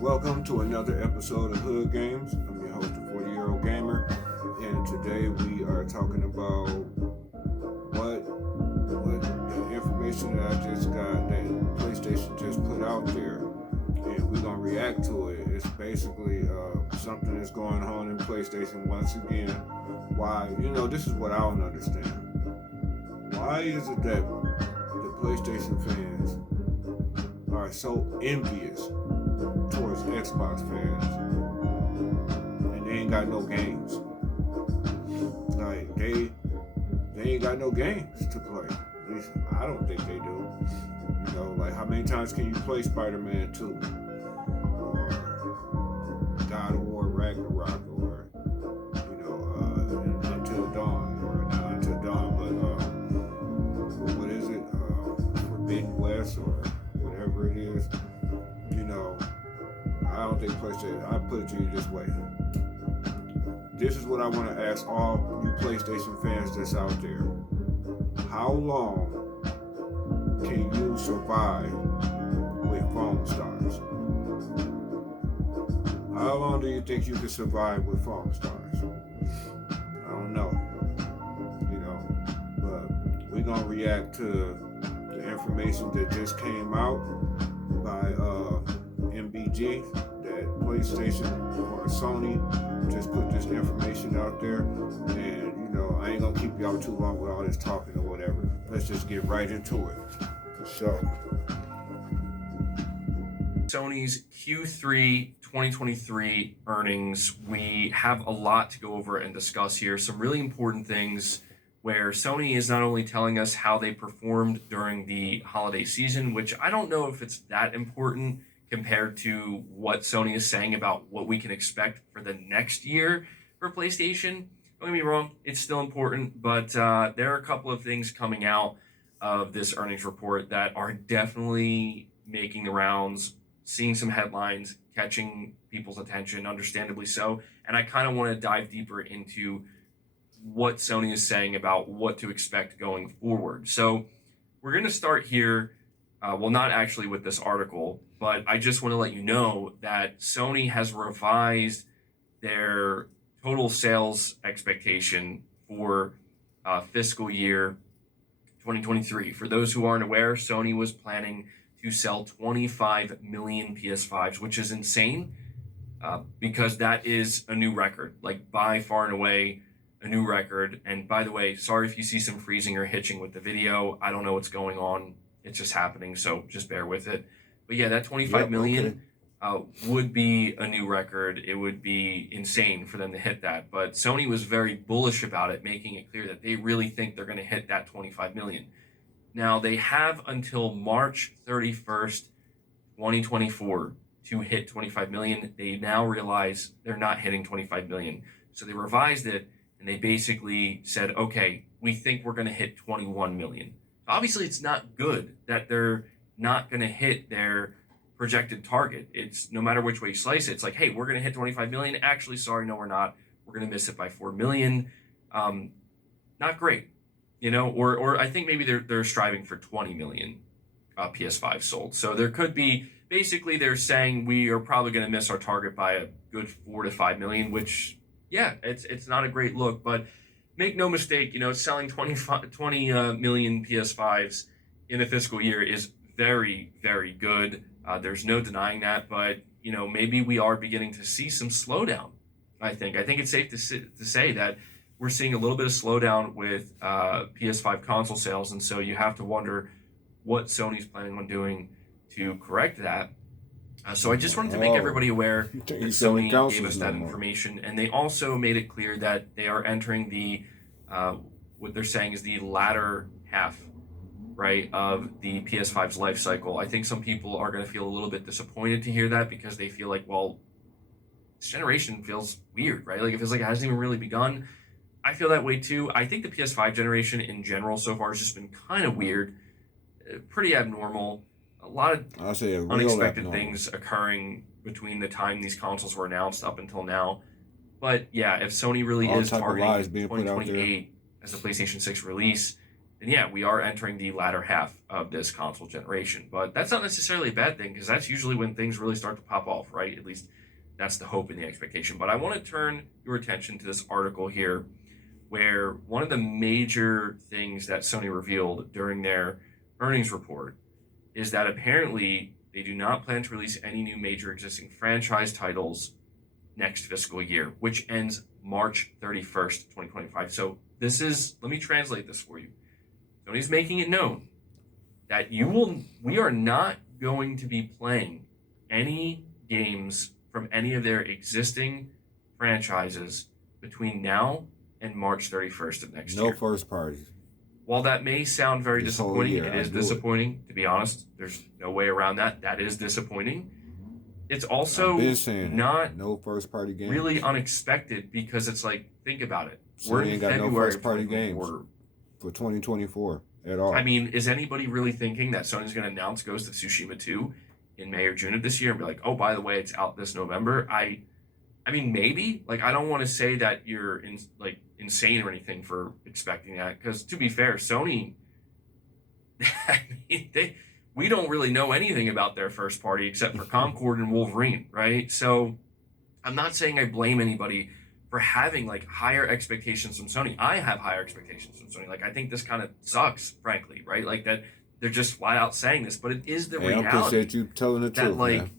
Welcome to another episode of Hood Games. I'm your host, the 40-year-old gamer, and today we are talking about what the information that I just got that PlayStation just put out there, and we're gonna react to it. It's basically something that's going on in PlayStation once again. Why? This is what I don't understand. Why is it that the PlayStation fans are so envious towards Xbox fans and they ain't got no games? Like they ain't got no games to play. At least I don't think they do. Like how many times can you play Spider-Man 2 or God of War Ragnarok or Until Dawn, or not Until Dawn, but what is it? Forbidden West or whatever it is. I don't think PlayStation. I put it to you this way. This is what I want to ask all you PlayStation fans that's out there. How long can you survive with phone stars? How long do you think you can survive with phone stars? I don't know. But we're gonna react to the information that just came out by MBG, that PlayStation or Sony just put this information out there, and I ain't gonna keep y'all too long with all this talking or whatever. Let's just get right into it. For sure. Sony's Q3 2023 earnings. We have a lot to go over and discuss here. Some really important things where Sony is not only telling us how they performed during the holiday season, which I don't know if it's that important compared to what Sony is saying about what we can expect for the next year for PlayStation. Don't get me wrong, it's still important, but there are a couple of things coming out of this earnings report that are definitely making the rounds, seeing some headlines, catching people's attention, understandably so. And I kind of want to dive deeper into what Sony is saying about what to expect going forward. So we're going to start here, not actually with this article, but I just want to let you know that Sony has revised their total sales expectation for fiscal year 2023. For those who aren't aware, Sony was planning to sell 25 million PS5s, which is insane because that is a new record, like by far and away a new record. And by the way, sorry if you see some freezing or hitching with the video. I don't know what's going on. It's just happening, so just bear with it. But yeah, that 25 million would be a new record. It would be insane for them to hit that. But Sony was very bullish about it, making it clear that they really think they're going to hit that 25 million. Now, they have until March 31st, 2024 to hit 25 million. They now realize they're not hitting 25 million. So they revised it, and they basically said, okay, we think we're going to hit 21 million. Obviously, it's not good that they're not going to hit their projected target. It's no matter which way you slice it, it's like, hey, we're going to hit 25 million. Actually, sorry, no, we're not. We're going to miss it by 4 million. Not great, or I think maybe they're striving for 20 million PS5 sold. So there could be, basically they're saying we are probably going to miss our target by a good 4 to 5 million, which, yeah, it's not a great look, but make no mistake, selling 20 million PS5s in a fiscal year is very, very good. There's no denying that, but, maybe we are beginning to see some slowdown, I think. I think it's safe to say that we're seeing a little bit of slowdown with PS5 console sales, and so you have to wonder what Sony's planning on doing to correct that. So I just wanted to make everybody aware that Sony gave us that information, and they also made it clear that they are entering the, what they're saying is the latter half, right, of the PS5's life cycle. I think some people are going to feel a little bit disappointed to hear that because they feel like, well, this generation feels weird, right? Like it feels like it hasn't even really begun. I feel that way too. I think the PS5 generation in general so far has just been kind of weird, pretty abnormal. A lot of unexpected things occurring between the time these consoles were announced up until now. But yeah, if Sony really is targeting 2028 as the PlayStation 6 release, then yeah, we are entering the latter half of this console generation. But that's not necessarily a bad thing because that's usually when things really start to pop off, right? At least that's the hope and the expectation. But I want to turn your attention to this article here where one of the major things that Sony revealed during their earnings report is that apparently they do not plan to release any new major existing franchise titles next fiscal year, which ends March 31st, 2025. So let me translate this for you. Sony's making it known that we are not going to be playing any games from any of their existing franchises between now and March 31st of next year. No first parties. While that may sound very This whole disappointing, year, it I is do it. disappointing, to be honest. There's no way around that. That is disappointing. It's also I've been saying not no first party games. really unexpected because it's like, think about it. Sony We're in ain't got no February first party of games 2024. for 2024 at all. I mean, is anybody really thinking that Sony's going to announce Ghost of Tsushima 2 in May or June of this year and be like, oh, by the way, it's out this November? I mean, maybe. Like, I don't want to say that you're insane or anything for expecting that because, to be fair, Sony, I mean, we don't really know anything about their first party except for Concord and Wolverine, right? So I'm not saying I blame anybody for having like higher expectations from Sony. I have higher expectations from Sony. Like, I think this kind of sucks, frankly, right? Like that they're just flat out saying this, but it is the reality. I appreciate you telling the that truth, like man. I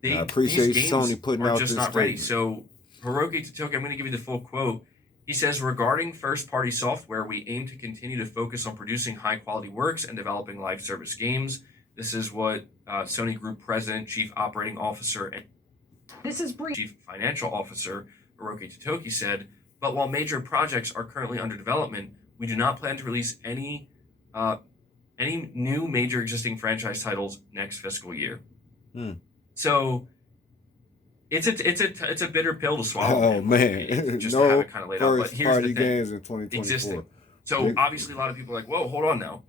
these appreciate games Sony putting are out just this not ready. statement. So Hiroki Totoki, I'm going to give you the full quote. He says, regarding first-party software, we aim to continue to focus on producing high-quality works and developing live service games. This is what Sony Group President, Chief Operating Officer, and Chief Financial Officer Hiroki Totoki said. But while major projects are currently under development, we do not plan to release any new major existing franchise titles next fiscal year. So it's a bitter pill to swallow. Oh man, just no to have it kind of laid out. But first here's party the thing. games in 2024. Existing. So obviously a lot of people are like, whoa, hold on now.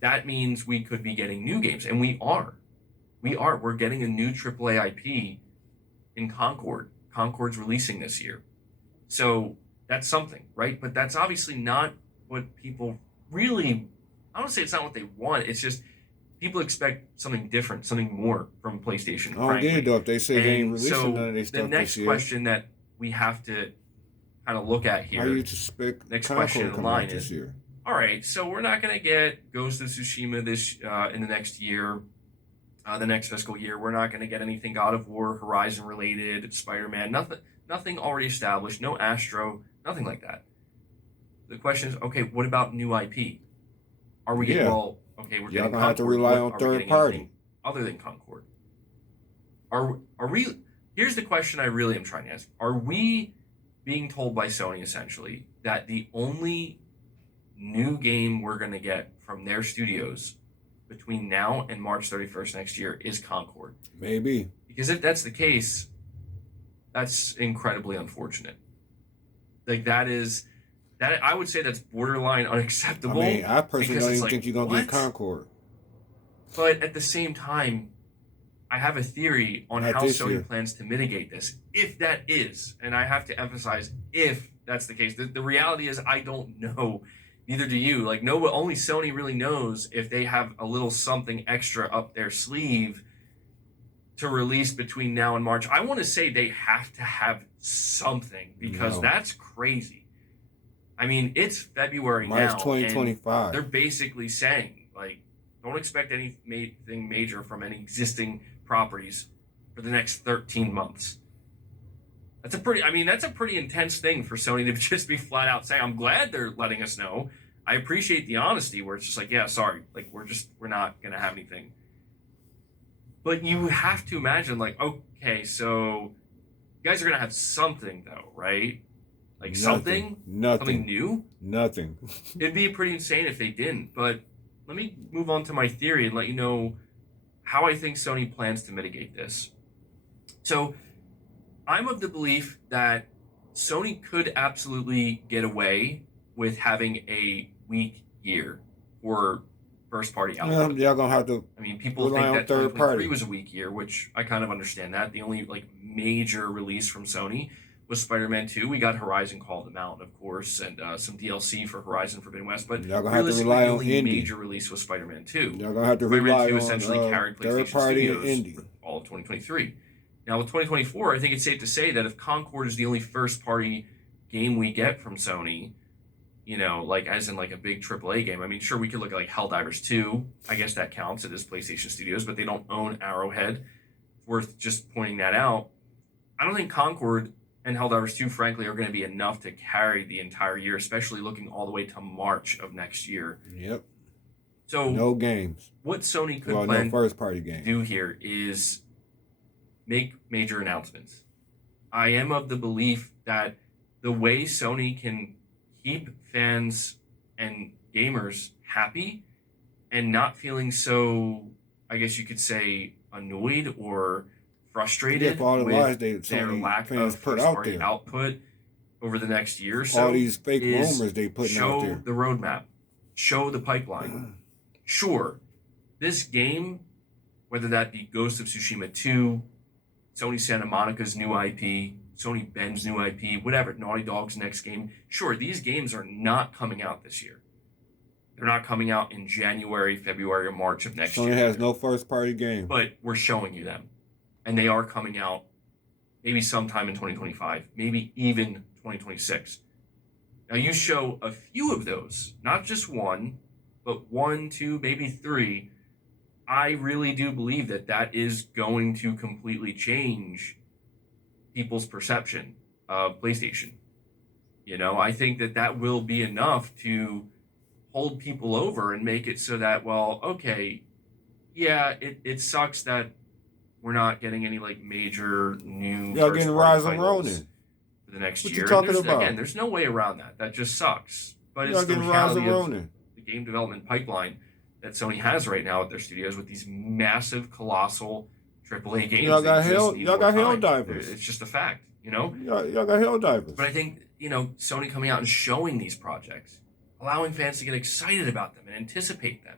That means we could be getting new games, and we are. We're getting a new AAA IP in Concord. Concord's releasing this year. So that's something, right? But that's obviously not what people really, I don't say it's not what they want. It's just people expect something different, something more from PlayStation. I don't get it though if they say they ain't releasing so none of their stuff the next this year. question that we have to kind of look at here. How you expect next Concord question in come line out this is, year? all right, so we're not going to get Ghost of Tsushima in the next year, the next fiscal year. We're not going to get anything God of War, Horizon related, Spider-Man, nothing already established, no Astro, nothing like that. The question is, okay, what about new IP? Are we getting, well, okay, we're getting Y'all gonna have to Concord. rely on third party. Other than Concord. Are we, here's the question I really am trying to ask. Are we being told by Sony essentially that the only new game we're going to get from their studios between now and March 31st next year is Concord? Maybe. Because if that's the case, that's incredibly unfortunate. Like that I would say that's borderline unacceptable. I mean, I personally don't even think you're gonna what? get Concord. But at the same time, I have a theory on Not how this Sony year. plans to mitigate this, if that is, and I have to emphasize if that's the case. The reality is I don't know. Neither do you. Like, no, only Sony really knows if they have a little something extra up their sleeve to release between now and March. I want to say they have to have something because that's crazy. I mean, it's February March now. 2025. And they're basically saying, like, don't expect anything major from any existing properties for the next 13 months. That's a pretty intense thing for Sony to just be flat out saying. I'm glad they're letting us know. I appreciate the honesty where it's just like, yeah, sorry, like we're not going to have anything. But you have to imagine, like, okay, so you guys are going to have something though, right? Like something new? Nothing. It'd be pretty insane if they didn't. But let me move on to my theory and let you know how I think Sony plans to mitigate this. So I'm of the belief that Sony could absolutely get away with having a weak year for first-party output. Y'all gonna have to. I mean, people think that 2023 was a weak year, which I kind of understand that. The only like major release from Sony was Spider-Man 2. We got Horizon Call of the Mountain, of course, and some DLC for Horizon Forbidden West. But Y'all gonna have to realistically, rely the on only indie. major release was Spider-Man 2. Y'all gonna have to Spider-Man rely 2 on essentially carried third PlayStation party and Studios indie. for all of 2023. Now, with 2024, I think it's safe to say that if Concord is the only first-party game we get from Sony, like as in like a big AAA game. I mean, sure, we could look at like Helldivers 2. I guess that counts. It is PlayStation Studios, but they don't own Arrowhead. Worth just pointing that out. I don't think Concord and Helldivers 2, frankly, are going to be enough to carry the entire year, especially looking all the way to March of next year. Yep. So no games. What Sony could no first party games. do here is make major announcements. I am of the belief that the way Sony can keep fans and gamers happy and not feeling so, I guess you could say, annoyed or frustrated for all the with lies their lack of first-party output over the next year or so. All these fake rumors they put out there. Show the roadmap. Show the pipeline. Sure, this game, whether that be Ghost of Tsushima 2, Sony Santa Monica's new IP, Sony Bend's new IP, whatever, Naughty Dog's next game, sure, these games are not coming out this year. They're not coming out in January, February, or March of next year. Sony has no first-party game. But we're showing you them. And they are coming out maybe sometime in 2025, maybe even 2026. Now, you show a few of those, not just one, but 1, 2, maybe 3. I really do believe that that is going to completely change people's perception of PlayStation. I think that that will be enough to hold people over and make it so that, well, okay, yeah, it sucks that we're not getting any like major new Y'all getting Rise of Ronin for the next year. What you talking about? Again, there's no way around that. That just sucks. But Y'all it's the getting Rise of reality Ronin. The game development pipeline that Sony has right now at their studios with these massive, colossal AAA games. Y'all got Helldivers. It's just a fact, Y'all got Helldivers. But I think, Sony coming out and showing these projects, allowing fans to get excited about them and anticipate them.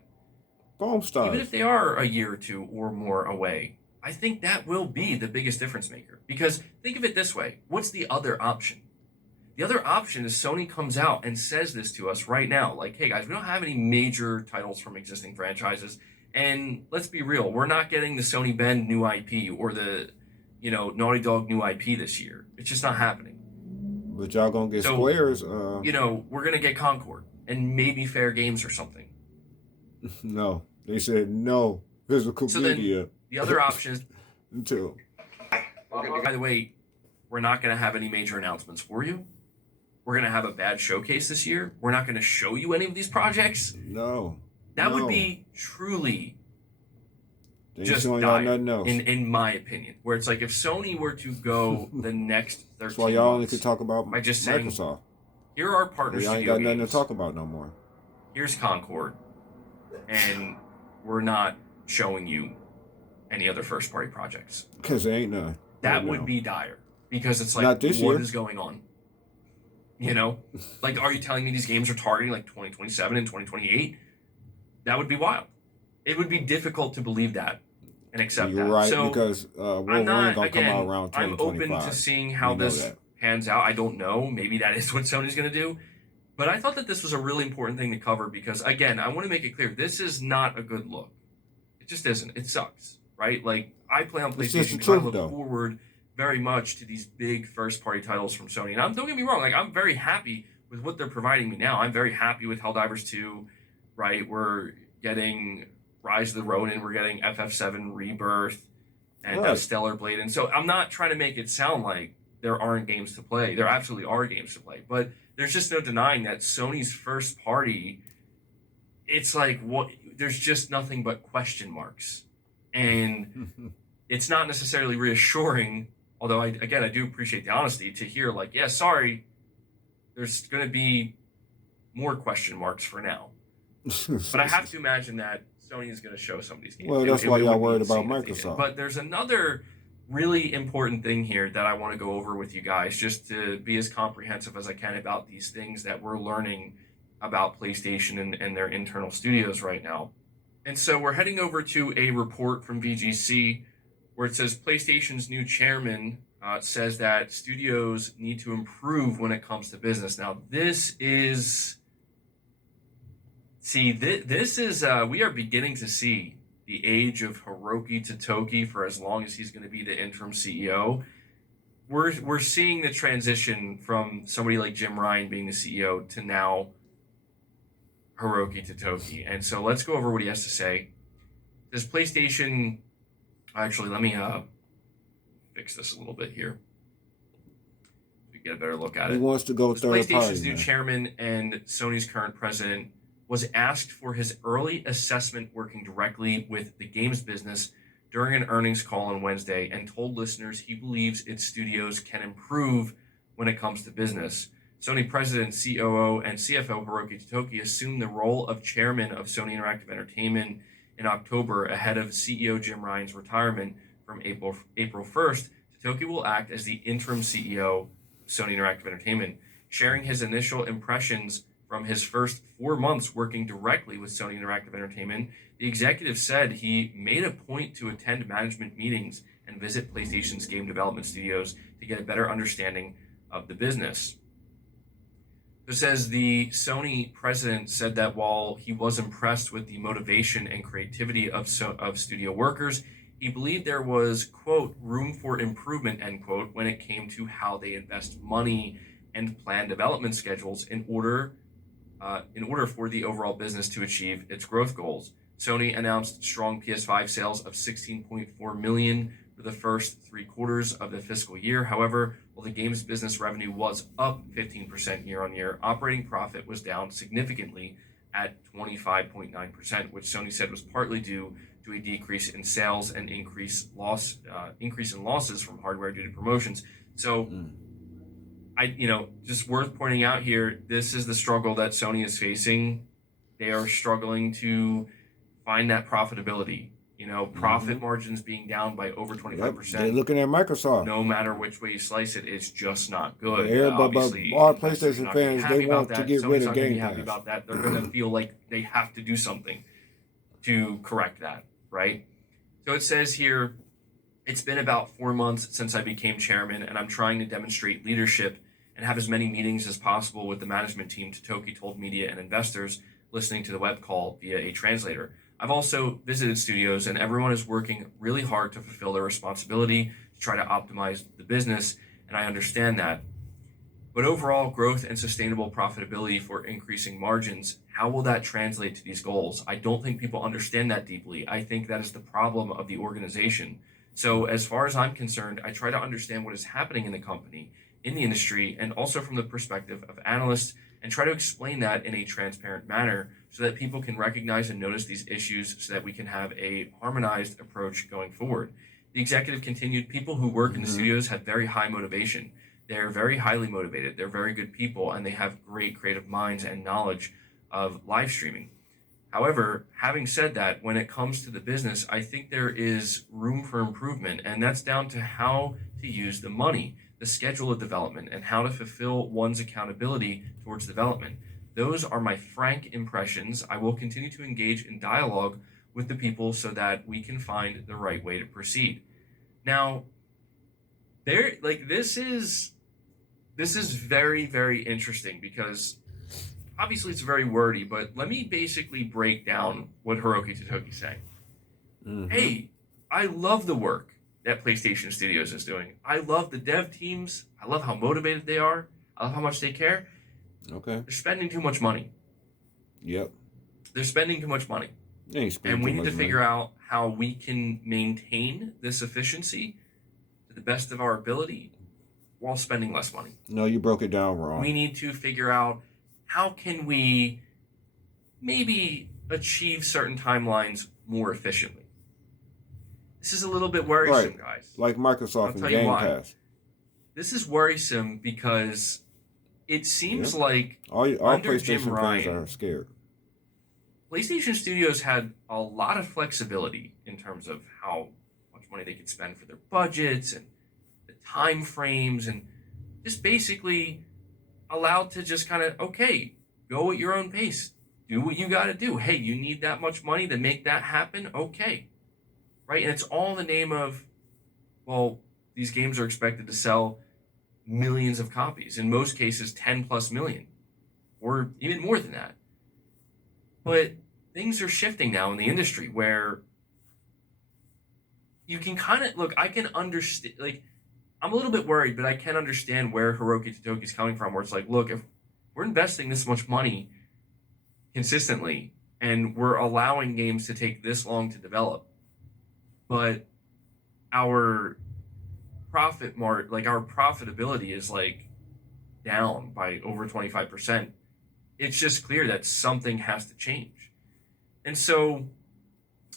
Foam Stars. Even if they are a year or two or more away, I think that will be the biggest difference maker. Because think of it this way. What's the other option? The other option is Sony comes out and says this to us right now. Like, hey guys, we don't have any major titles from existing franchises. And let's be real, we're not getting the Sony Bend new IP or the, Naughty Dog new IP this year. It's just not happening. But y'all gonna get Squares. We're gonna get Concord and maybe Fair Games or something. No. They said no physical media. Then the other option is until. By the way, we're not gonna have any major announcements for you. We're going to have a bad showcase this year. We're not going to show you any of these projects. No. That would be truly just dire, nothing else. In my opinion. Where it's like if Sony were to go the next 13 That's why y'all only could talk about by just Microsoft. Saying, here are our partners. Y'all ain't got nothing to talk about no more. Here's Concord. And we're not showing you any other first-party projects. Because there ain't none. That would be dire. Because it's like, what is going on? Like, are you telling me these games are targeting like 2027 and 2028? That would be wild. It would be difficult to believe that and accept You're that. right, so because Wolverine's going to come out around 2025. I'm open to seeing how this pans out. I don't know. Maybe that is what Sony's going to do. But I thought that this was a really important thing to cover because, again, I want to make it clear, this is not a good look. It just isn't. It sucks, right? Like, I play on PlayStation because I look forward very much to these big first-party titles from Sony. And don't get me wrong, like I'm very happy with what they're providing me now. I'm very happy with Helldivers 2, right? We're getting Rise of the Ronin, we're getting FF7 Rebirth, and Stellar Blade. And so I'm not trying to make it sound like there aren't games to play. There absolutely are games to play. But there's just no denying that Sony's first party, it's like, there's just nothing but question marks. And it's not necessarily reassuring. Although, I do appreciate the honesty to hear, like, yeah, sorry, there's going to be more question marks for now. But I have to imagine that Sony is going to show some of these games. Well, that's why y'all worried about Microsoft. But there's another really important thing here that I want to go over with you guys, just to be as comprehensive as I can about these things that we're learning about PlayStation and their internal studios right now. And so we're heading over to a report from VGC where it says PlayStation's new chairman, says that studios need to improve when it comes to business. Now, this is we are beginning to see the age of Hiroki Totoki for as long as he's going to be the interim CEO. We're seeing the transition from somebody like Jim Ryan being the CEO to now Hiroki Totoki. And so let's go over what he has to say. This PlayStation, actually, let me fix this a little bit here. So we get a better look at it. He wants to go third party. PlayStation's new chairman and Sony's current president was asked for his early assessment working directly with the games business during an earnings call on Wednesday, and told listeners he believes its studios can improve when it comes to business. Sony president, COO, and CFO Hiroki Totoki assumed the role of chairman of Sony Interactive Entertainment in October ahead of CEO Jim Ryan's retirement from April 1st. Totoki will act as the interim CEO of Sony Interactive Entertainment, sharing his initial impressions from his first 4 months working directly with Sony Interactive Entertainment. The executive said he made a point to attend management meetings and visit PlayStation's game development studios to get a better understanding of the business. It says the Sony president said that while he was impressed with the motivation and creativity of studio workers, he believed there was, quote, room for improvement, end quote, when it came to how they invest money and plan development schedules in order for the overall business to achieve its growth goals. Sony announced strong PS5 sales of 16.4 million for the first 3 quarters of the fiscal year. However, while the games business revenue was up 15% year on year, operating profit was down significantly at 25.9%, which Sony said was partly due to a decrease in sales and increase in losses from hardware due to promotions. So, just worth pointing out here, this is the struggle that Sony is facing. They are struggling to find that profitability. Profit margins being down by over 25%. They're looking at Microsoft. No matter which way you slice it, it's just not good. But all PlayStation fans, they want to get rid of Game Pass. Happy about that. They're going to feel like they have to do something to correct that, right? So it says here, it's been about 4 months since I became chairman, and I'm trying to demonstrate leadership and have as many meetings as possible with the management team, Totoki told media and investors listening to the web call via a translator. I've also visited studios, and everyone is working really hard to fulfill their responsibility to try to optimize the business, and I understand that. But overall, growth and sustainable profitability for increasing margins, how will that translate to these goals? I don't think people understand that deeply. I think that is the problem of the organization. So as far as I'm concerned, I try to understand what is happening in the company, in the industry, and also from the perspective of analysts, and try to explain that in a transparent manner so that people can recognize and notice these issues so that we can have a harmonized approach going forward. The executive continued, people who work in the studios have very high motivation. They're very highly motivated. They're very good people, and they have great creative minds and knowledge of live streaming. However, having said that, when it comes to the business, I think there is room for improvement, and that's down to how to use the money, the schedule of development, and how to fulfill one's accountability towards development. Those are my frank impressions. I will continue to engage in dialogue with the people so that we can find the right way to proceed. Now, this is very, very interesting because obviously it's very wordy, but let me basically break down what Hiroki Totoki's saying. Hey, I love the work that PlayStation Studios is doing. I love the dev teams. I love how motivated they are. I love how much they care. Okay. They're spending too much money. Yep. They're spending too much money. And we need to figure out how we can maintain this efficiency to the best of our ability while spending less money. No, you broke it down wrong. We need to figure out how can we maybe achieve certain timelines more efficiently. This is a little bit worrisome, guys. Like Microsoft and Game Pass. This is worrisome because it seems like all under PlayStation Jim Ryan, fans are scared. PlayStation Studios had a lot of flexibility in terms of how much money they could spend for their budgets and the time frames, and just basically allowed to just kind of, okay, go at your own pace. Do what you got to do. Hey, you need that much money to make that happen? Okay. Right? And it's all in the name of, well, these games are expected to sell millions of copies, in most cases 10 plus million, or even more than that. But things are shifting now in the industry where you can kind of look, I can understand, like, I'm a little bit worried, but I can understand where Hiroki Totoki's coming from, where it's like, look, if we're investing this much money consistently and we're allowing games to take this long to develop, but our our profitability is like down by over 25%, it's just clear that something has to change. And so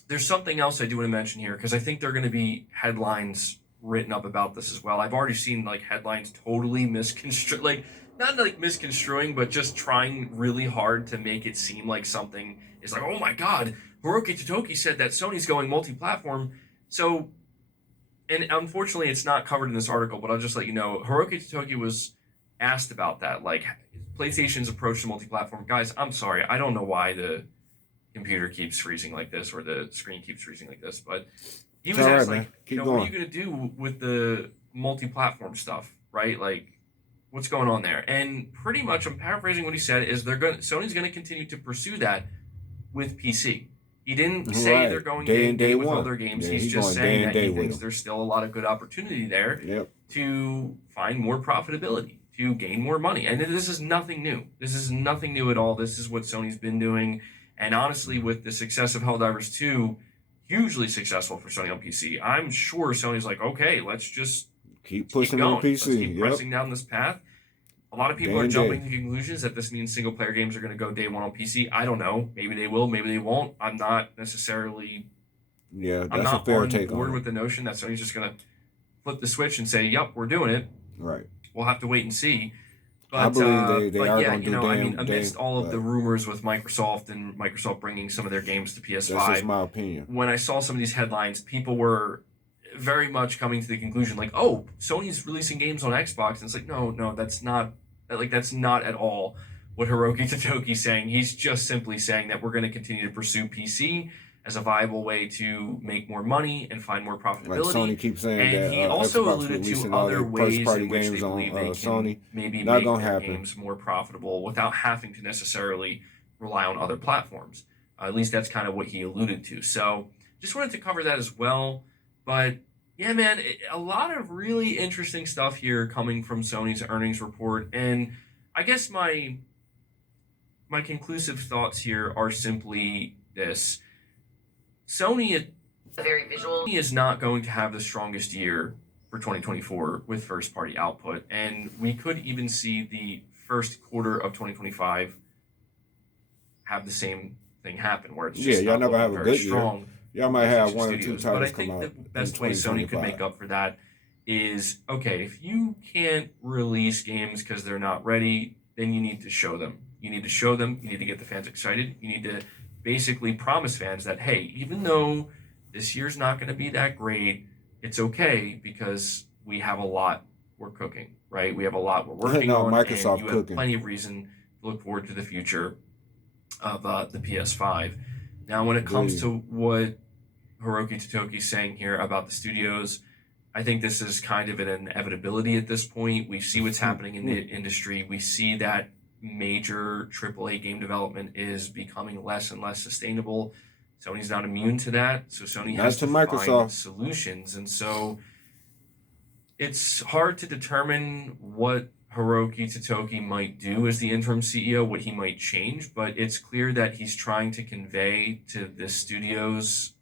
there's something else I do want to mention here, because I think there are going to be headlines written up about this as well. I've already seen like headlines totally misconstrued, like not like misconstruing, but just trying really hard to make it seem like something is like, oh my God, Hiroki Totoki said that Sony's going multi-platform. So, and unfortunately it's not covered in this article, but I'll just let you know, Hiroki Totoki was asked about that, like PlayStation's approach to multi-platform. Guys, I'm sorry, I don't know why the computer keeps freezing like this or the screen keeps freezing like this, but he was asked, like, what are you going to do with the multi-platform stuff, right? Like, what's going on there? And pretty much, I'm paraphrasing what he said, is Sony's going to continue to pursue that with PC. He didn't say they're going day and day with all their games. He's just saying that he thinks there's still a lot of good opportunity there to find more profitability, to gain more money. And this is nothing new. This is nothing new at all. This is what Sony's been doing. And honestly, with the success of Helldivers 2, hugely successful for Sony on PC, I'm sure Sony's like, okay, let's just keep pushing on PC. Let's keep pressing down this path. A lot of people are jumping to conclusions that this means single player games are going to go day one on PC. I don't know. Maybe they will. Maybe they won't. I'm not necessarily. Yeah, that's I'm not a fair on take board on with the notion that Sony's just going to flip the switch and say, "Yep, we're doing it." Right. We'll have to wait and see. But, I believe they are going to do amidst all of the rumors with Microsoft and Microsoft bringing some of their games to PS5, that's just my opinion. When I saw some of these headlines, people were very much coming to the conclusion, like, oh, Sony's releasing games on Xbox. And it's like, no, that's not at all what Hiroki Totoki's saying. He's just simply saying that we're going to continue to pursue PC as a viable way to make more money and find more profitability. Like Sony keeps saying and that he also Xbox alluded releasing to all other their ways first-party in which games they on believe they can Sony. maybe Not make gonna their happen. games more profitable without having to necessarily rely on other platforms. At least that's kind of what he alluded to. So just wanted to cover that as well. But yeah, man, a lot of really interesting stuff here coming from Sony's earnings report. And I guess my conclusive thoughts here are simply this. Sony is not going to have the strongest year for 2024 with first party output, and we could even see the first quarter of 2025 have the same thing happen, where it's just y'all never have a good strong year. Y'all might have one or two studios. titles But I come think out the best way Sony could make up for that is, okay, if you can't release games because they're not ready, then you need to show them. You need to show them. You need to get the fans excited. You need to basically promise fans that, hey, even though this year's not going to be that great, it's okay because we have a lot we're cooking, right? We have a lot we're working on, Microsoft and you have plenty of reason to look forward to the future of the PS5. Now, when it comes to what Hiroki Totoki's saying here about the studios, I think this is kind of an inevitability at this point. We see what's happening in the industry. We see that major AAA game development is becoming less and less sustainable. Sony's not immune to that, so Sony has to find solutions. And so it's hard to determine what Hiroki Totoki might do as the interim CEO, what he might change, but it's clear that he's trying to convey to the studios,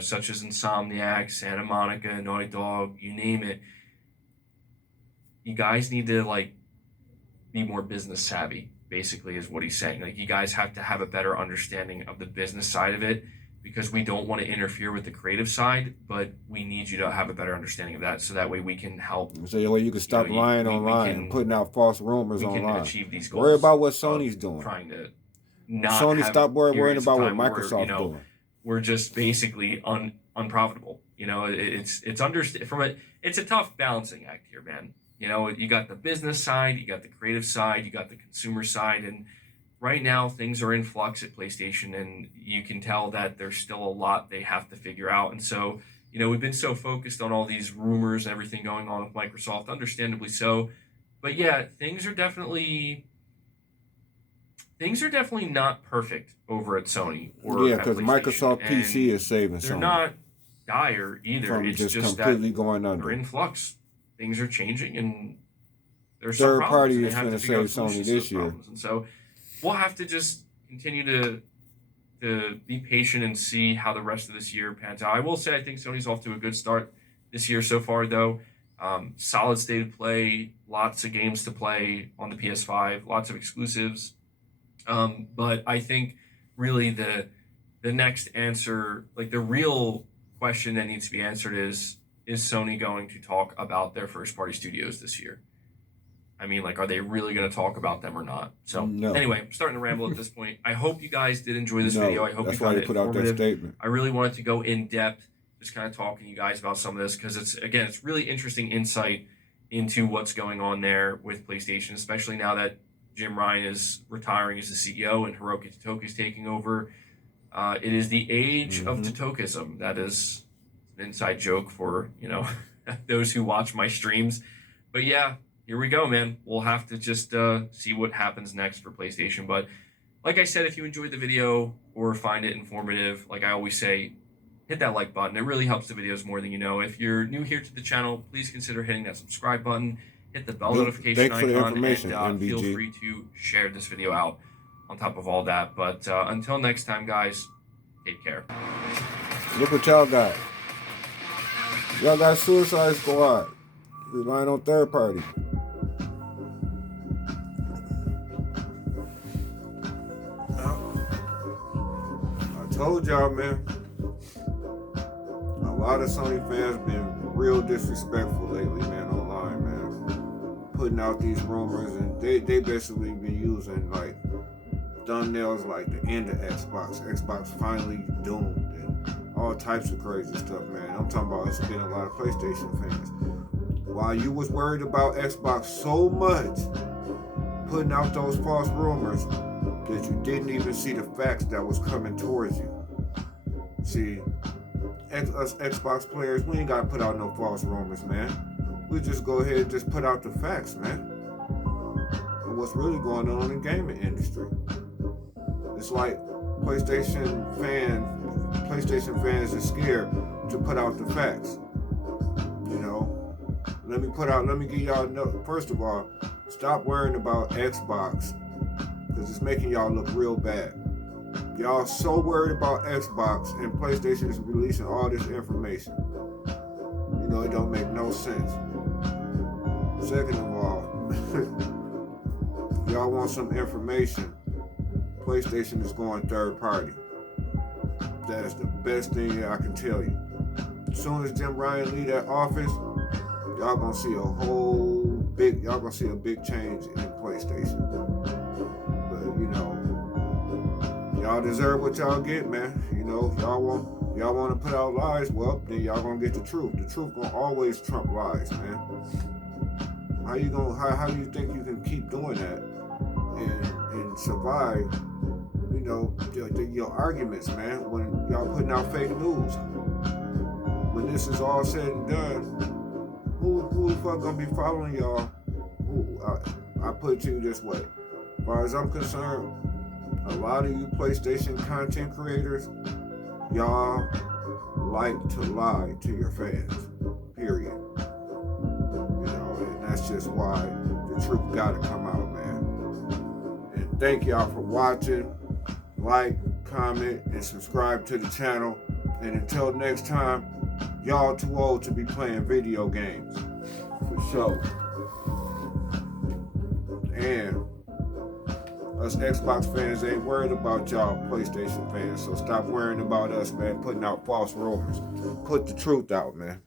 such as Insomniac, Santa Monica, Naughty Dog, you name it, you guys need to be more business savvy, basically, is what he's saying. You guys have to have a better understanding of the business side of it, because we don't want to interfere with the creative side, but we need you to have a better understanding of that, so that way we can help. So that way you can stop lying online and putting out false rumors online. We can achieve these goals. Worry about what Sony's doing. Trying to not Sony stop worrying about what where, Microsoft's doing. We're just basically unprofitable. It's a tough balancing act here, man. You got the business side, you got the creative side, you got the consumer side, and right now things are in flux at PlayStation, and you can tell that there's still a lot they have to figure out. And so we've been so focused on all these rumors and everything going on with Microsoft, understandably so. But yeah, things are definitely not perfect over at Sony or Yeah, at because PlayStation, Microsoft PC and is saving they're Sony not dire either. from It's just just that completely going they're under. in flux. Things are changing, and there's some Third problems, and party they is have to finna figure save out Sony solutions to those this year. problems. And so we'll have to just continue to be patient and see how the rest of this year pans out. I will say I think Sony's off to a good start this year so far, though. Solid state of play, lots of games to play on the PS5, lots of exclusives. But I think really the next answer, like the real question that needs to be answered is Sony going to talk about their first party studios this year? I mean, like, are they really going to talk about them or not? So, No. anyway, I'm starting to ramble at this point. I hope you guys did enjoy this video. No. I hope you That's why found they it put out that informative. statement. I really wanted to go in depth, just kind of talking to you guys about some of this because it's really interesting insight into what's going on there with PlayStation, especially now that Jim Ryan is retiring as the CEO and Hiroki Totoka is taking over. It is the age of Totokism. That is an inside joke for, those who watch my streams. But yeah, here we go, man. We'll have to just see what happens next for PlayStation. But like I said, if you enjoyed the video or find it informative, like I always say, hit that like button. It really helps the videos more than you know. If you're new here to the channel, please consider hitting that subscribe button. Hit the bell notification Thanks for the icon, information, and feel MBG. free to share this video out on top of all that. But until next time, guys, take care. Look what y'all got. Y'all got Suicide Squad. Relying on third party. I told y'all, man. A lot of Sony fans been real disrespectful lately, man, online, man. Putting out these rumors, and they basically been using like thumbnails like the end of Xbox finally doomed, and all types of crazy stuff, man. I'm talking about it's been a lot of PlayStation fans. While you was worried about Xbox so much, putting out those false rumors, that you didn't even see the facts that was coming towards you. See, us Xbox players, we ain't gotta put out no false rumors, man. We just go ahead and just put out the facts, man. And what's really going on in the gaming industry. It's like PlayStation fans are scared to put out the facts. Let me give y'all know. First of all, stop worrying about Xbox, because it's making y'all look real bad. Y'all so worried about Xbox, and PlayStation is releasing all this information. It don't make no sense. Second of all, y'all want some information, PlayStation is going third party. That is the best thing I can tell you. As soon as Jim Ryan leave that office, y'all gonna see a big change in PlayStation. But y'all deserve what y'all get, man. Y'all want to put out lies, well, then y'all gonna get the truth. The truth gonna always trump lies, man. How do you think you can keep doing that and survive, your arguments, man, when y'all putting out fake news? When this is all said and done, who the fuck gonna be following y'all? I put it to you this way. As far as I'm concerned, a lot of you PlayStation content creators, y'all like to lie to your fans. Period. And that's just why the truth gotta come out, man. And thank y'all for watching. Like, comment, and subscribe to the channel. And until next time, y'all too old to be playing video games. For sure. And us Xbox fans ain't worried about y'all PlayStation fans. So stop worrying about us, man, putting out false rumors. Put the truth out, man.